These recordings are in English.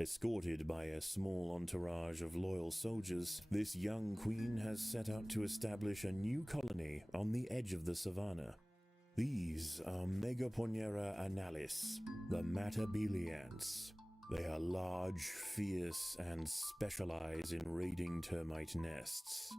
Escorted by a small entourage of loyal soldiers, this young queen has set out to establish a new colony on the edge of the savannah. These are Megaponera analis, the Matabele ants. They are large, fierce, and specialize in raiding termite nests.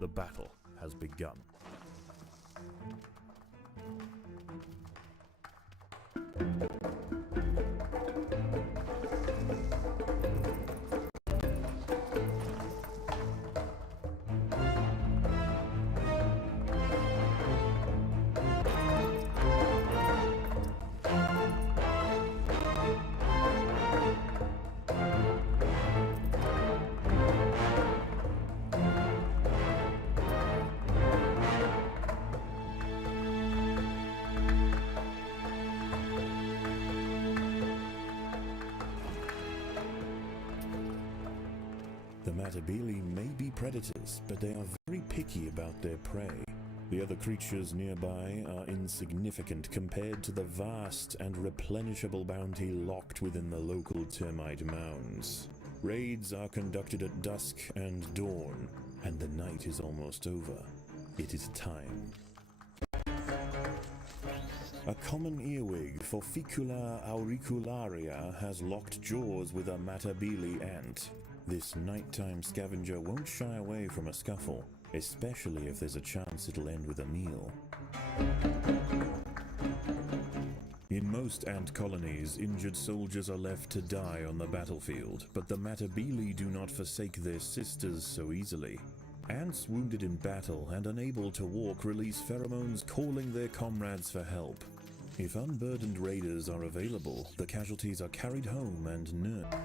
The battle has begun. The Matabele may be predators, but they are very picky about their prey. The other creatures nearby are insignificant compared to the vast and replenishable bounty locked within the local termite mounds. Raids are conducted at dusk and dawn, and the night is almost over. It is time. A common earwig, Forficula auricularia, has locked jaws with a Matabele ant. This nighttime scavenger won't shy away from a scuffle, especially if there's a chance it'll end with a meal. In most ant colonies, injured soldiers are left to die on the battlefield, but the Matabele do not forsake their sisters so easily. Ants wounded in battle and unable to walk release pheromones calling their comrades for help. If unburdened raiders are available, the casualties are carried home and nursed.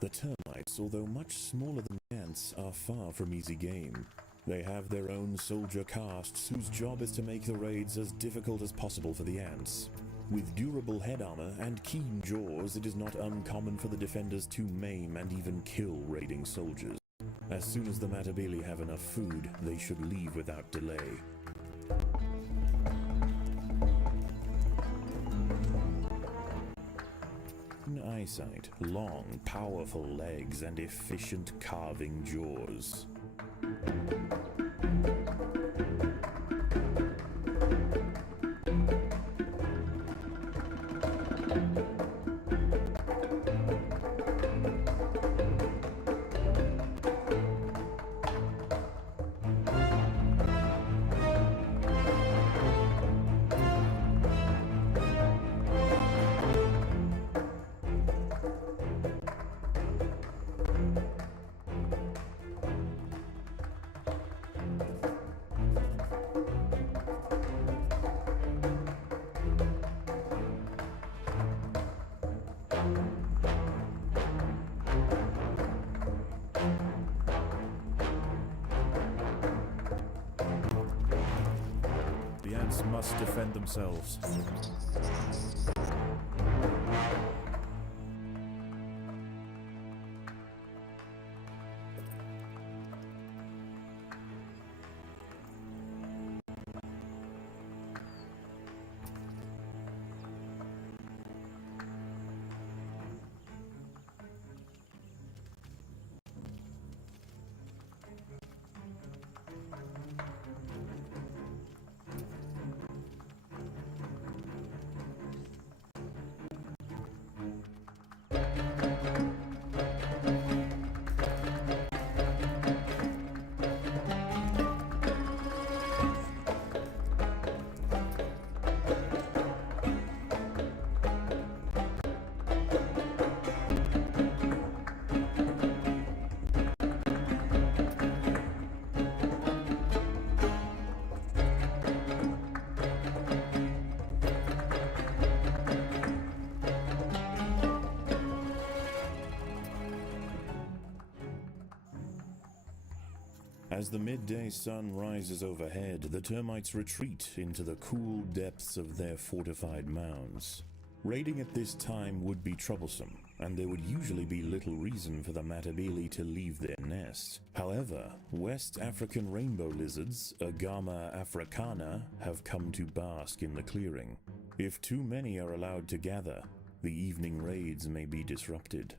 The termites, although much smaller than ants, are far from easy game. They have their own soldier castes whose job is to make the raids as difficult as possible for the ants. With durable head armor and keen jaws, it is not uncommon for the defenders to maim and even kill raiding soldiers. As soon as the Matabele have enough food, they should leave without delay. Eyesight, long, powerful legs, and efficient carving jaws. The ants must defend themselves. As the midday sun rises overhead, the termites retreat into the cool depths of their fortified mounds. Raiding at this time would be troublesome, and there would usually be little reason for the Matabele to leave their nest. However, West African rainbow lizards, Agama africana, have come to bask in the clearing. If too many are allowed to gather, the evening raids may be disrupted.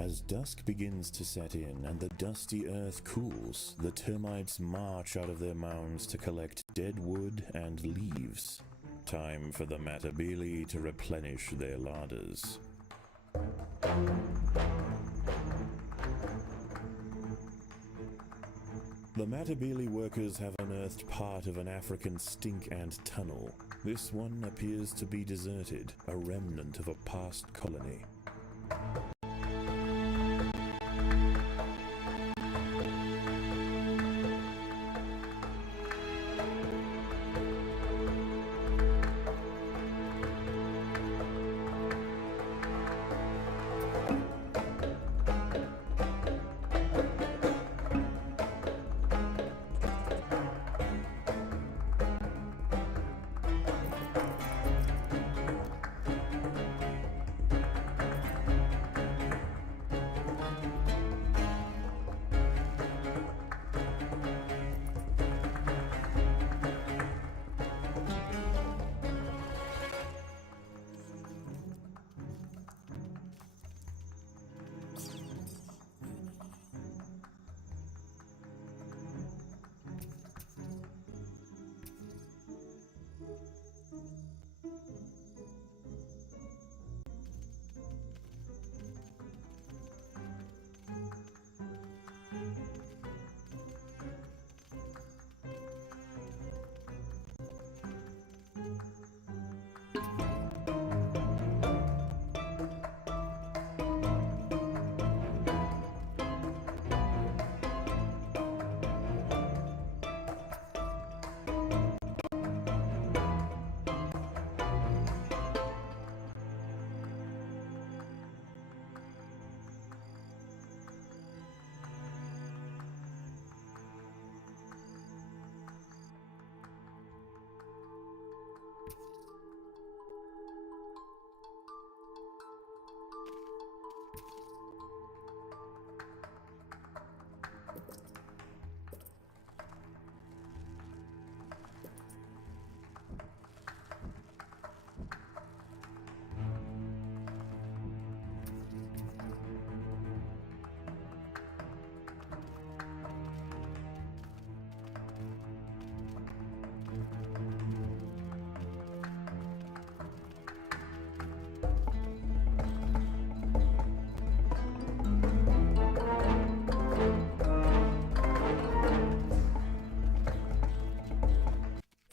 As dusk begins to set in and the dusty earth cools, the termites march out of their mounds to collect dead wood and leaves. Time for the Matabele to replenish their larders. The Matabele workers have unearthed part of an African stink ant tunnel. This one appears to be deserted, a remnant of a past colony.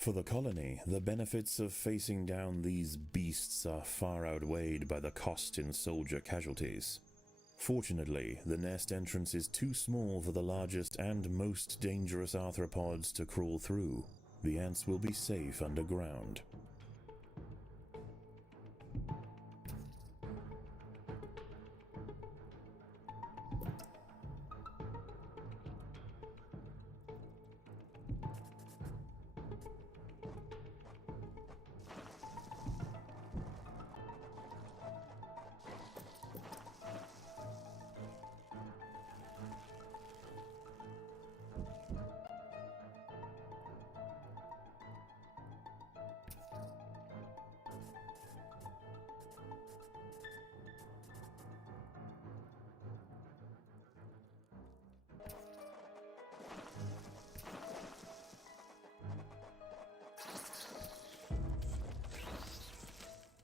For the colony, the benefits of facing down these beasts are far outweighed by the cost in soldier casualties. Fortunately, the nest entrance is too small for the largest and most dangerous arthropods to crawl through. The ants will be safe underground.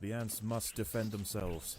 The ants must defend themselves.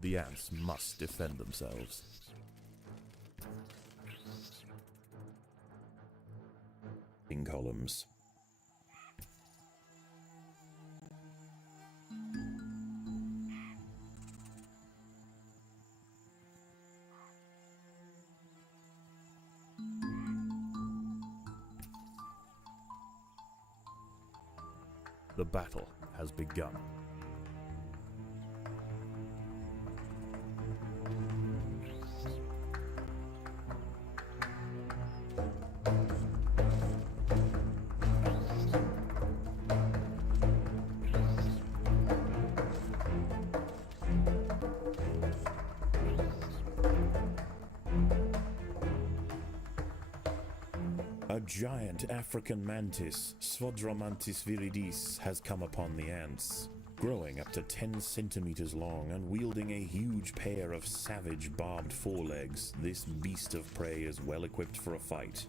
The ants must defend themselves. In columns. The battle has begun. A giant African mantis, Sphodromantis viridis, has come upon the ants. Growing up to 10 centimeters long and wielding a huge pair of savage barbed forelegs, this beast of prey is well equipped for a fight.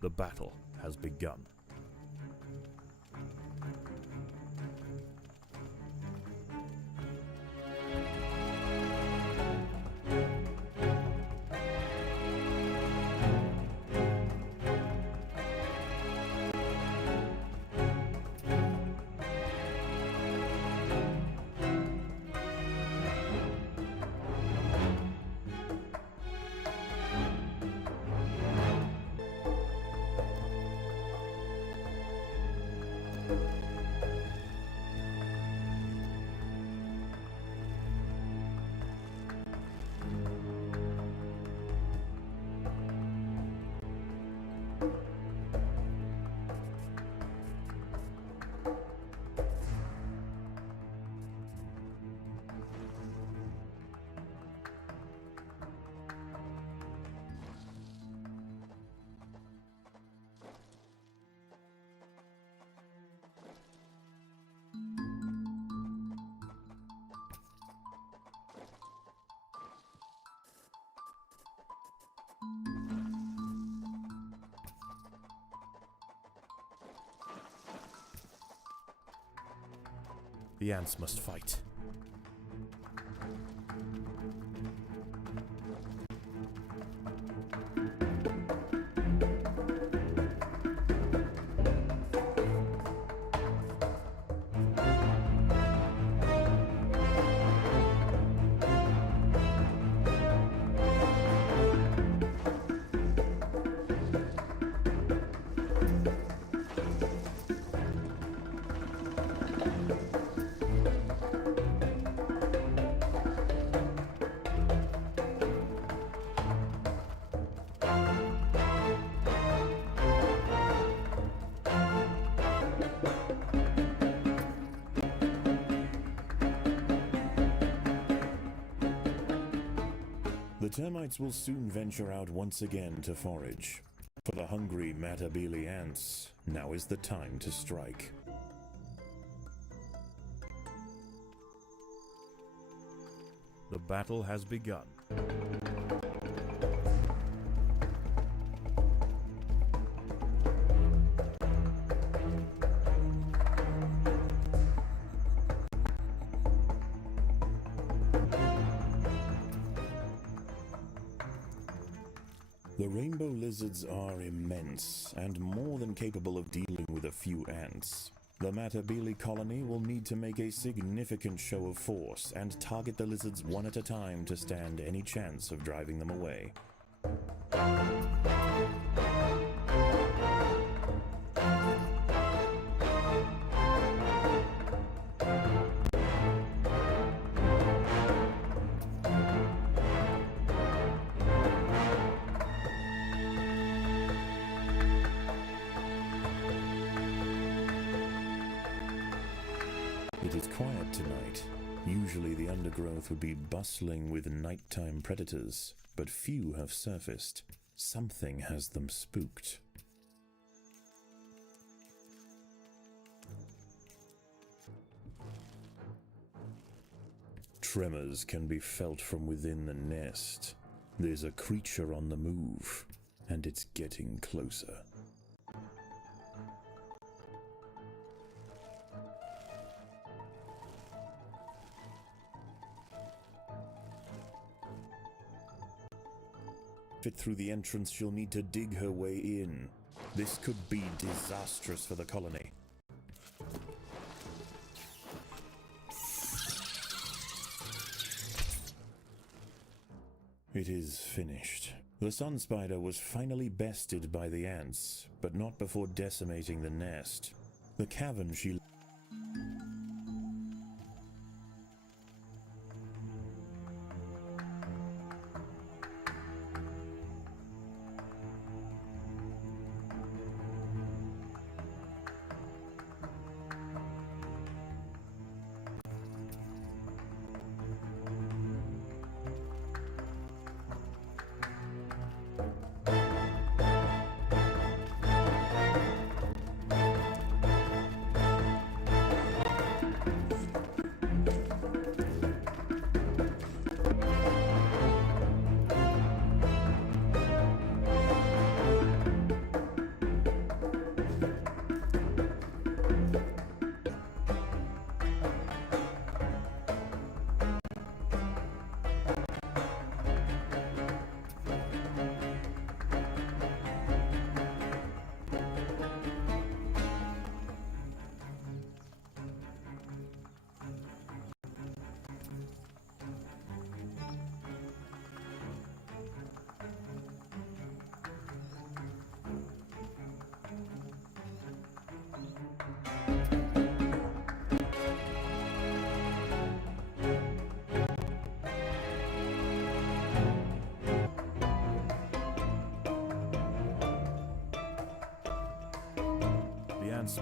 The battle has begun. The ants must fight. The termites will soon venture out once again to forage. For the hungry Matabele ants, now is the time to strike. The battle has begun. The rainbow lizards are immense and more than capable of dealing with a few ants. The Matabele colony will need to make a significant show of force and target the lizards one at a time to stand any chance of driving them away. It is quiet tonight. Usually the undergrowth would be bustling with nighttime predators, but few have surfaced. Something has them spooked. Tremors can be felt from within the nest. There's a creature on the move, and it's getting closer. Fit through the entrance, she'll need to dig her way in. This could be disastrous for the colony. It is finished. The sun spider was finally bested by the ants, but not before decimating the nest. The cavern she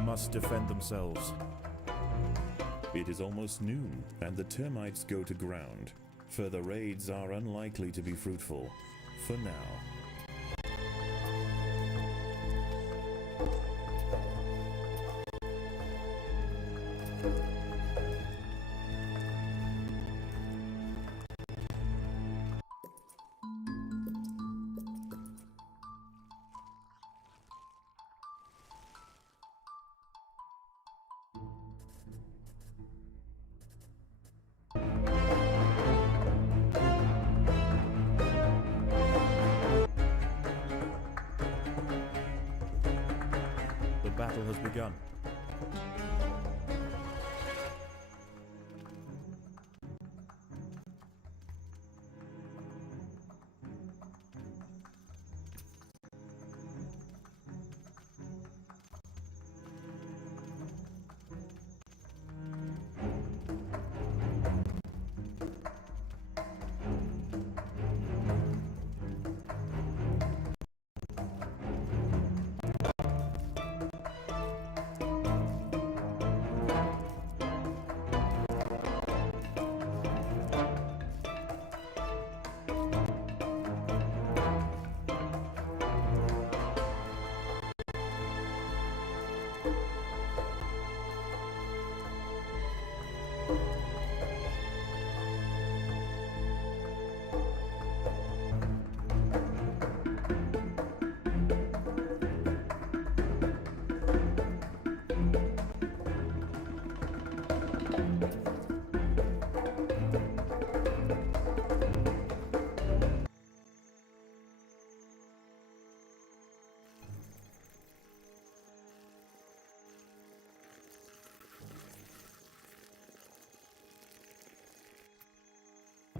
must defend themselves. It is almost noon, and the termites go to ground. Further raids are unlikely to be fruitful, for now. The battle has begun.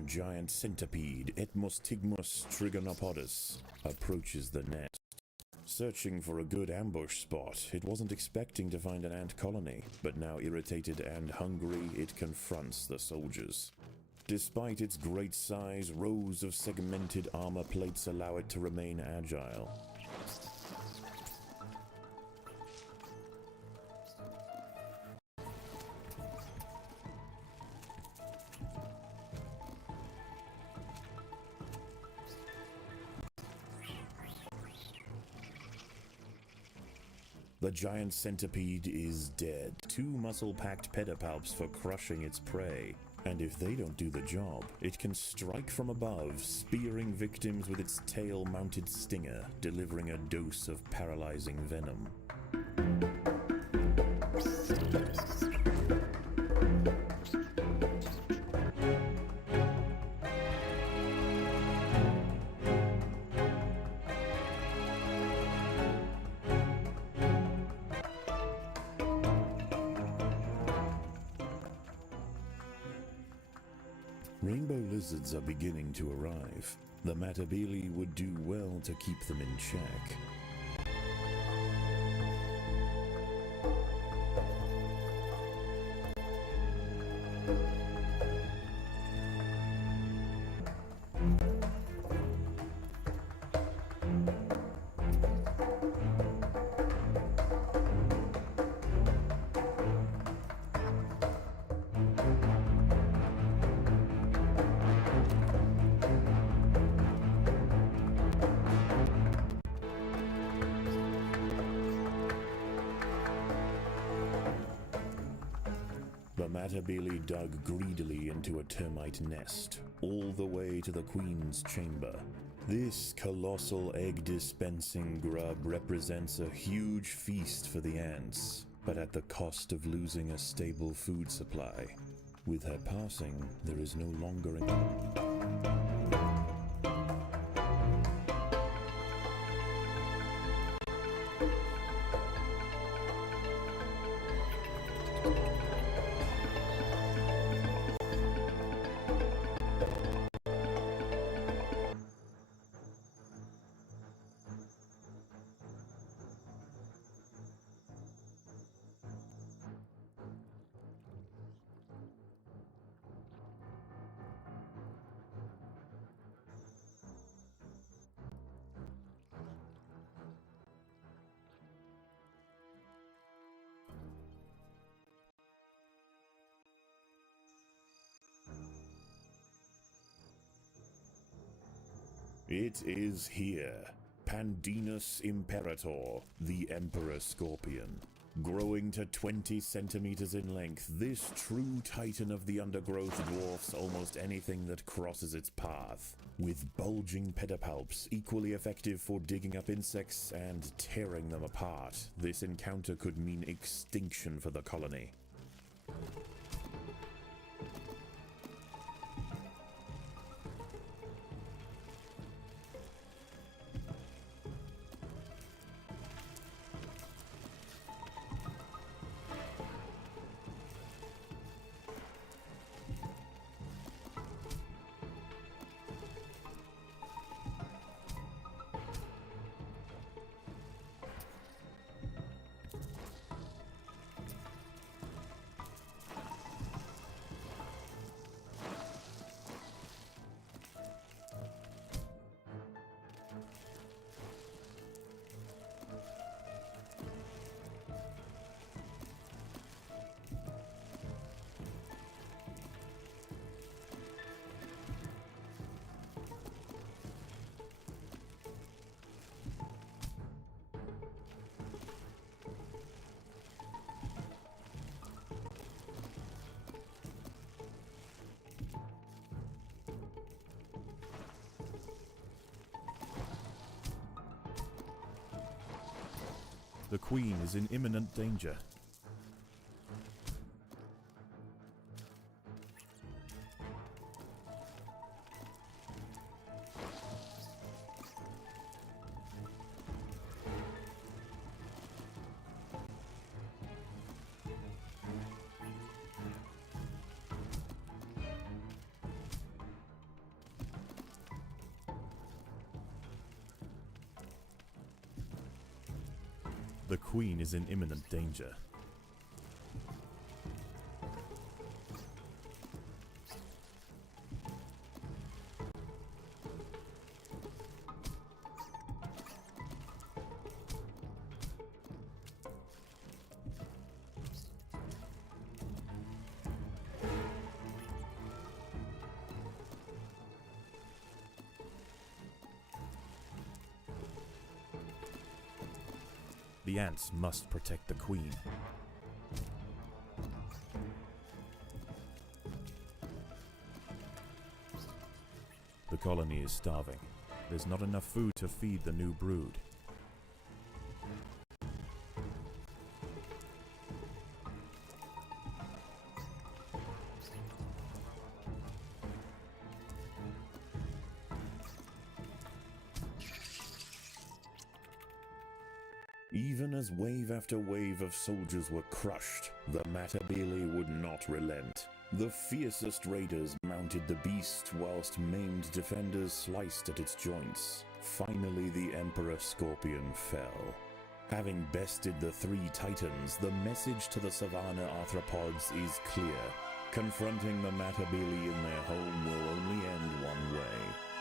giant centipede, Etmostigmus trigonopodus, approaches the nest. Searching for a good ambush spot, it wasn't expecting to find an ant colony, but now irritated and hungry, it confronts the soldiers. Despite its great size, rows of segmented armor plates allow it to remain agile. The giant centipede is dead. 2 muscle-packed pedipalps for crushing its prey. And if they don't do the job, it can strike from above, spearing victims with its tail-mounted stinger, delivering a dose of paralyzing venom. Rainbow lizards are beginning to arrive. The Matabele would do well to keep them in check. The Matabele dug greedily into a termite nest, all the way to the queen's chamber. This colossal egg-dispensing grub represents a huge feast for the ants, but at the cost of losing a stable food supply. With her passing, there is no longer It is here. Pandinus Imperator, the Emperor Scorpion. Growing to 20 centimeters in length, this true titan of the undergrowth dwarfs almost anything that crosses its path. With bulging pedipalps, equally effective for digging up insects and tearing them apart, this encounter could mean extinction for the colony. The Queen is in imminent danger. The Queen is in imminent danger. The ants must protect the Queen. The colony is starving. There's not enough food to feed the new brood. Even as wave after wave of soldiers were crushed, the Matabele would not relent. The fiercest raiders mounted the beast, whilst maimed defenders sliced at its joints. Finally, the Emperor Scorpion fell. Having bested the three titans, the message to the savanna arthropods is clear. Confronting the Matabele in their home will only end one way.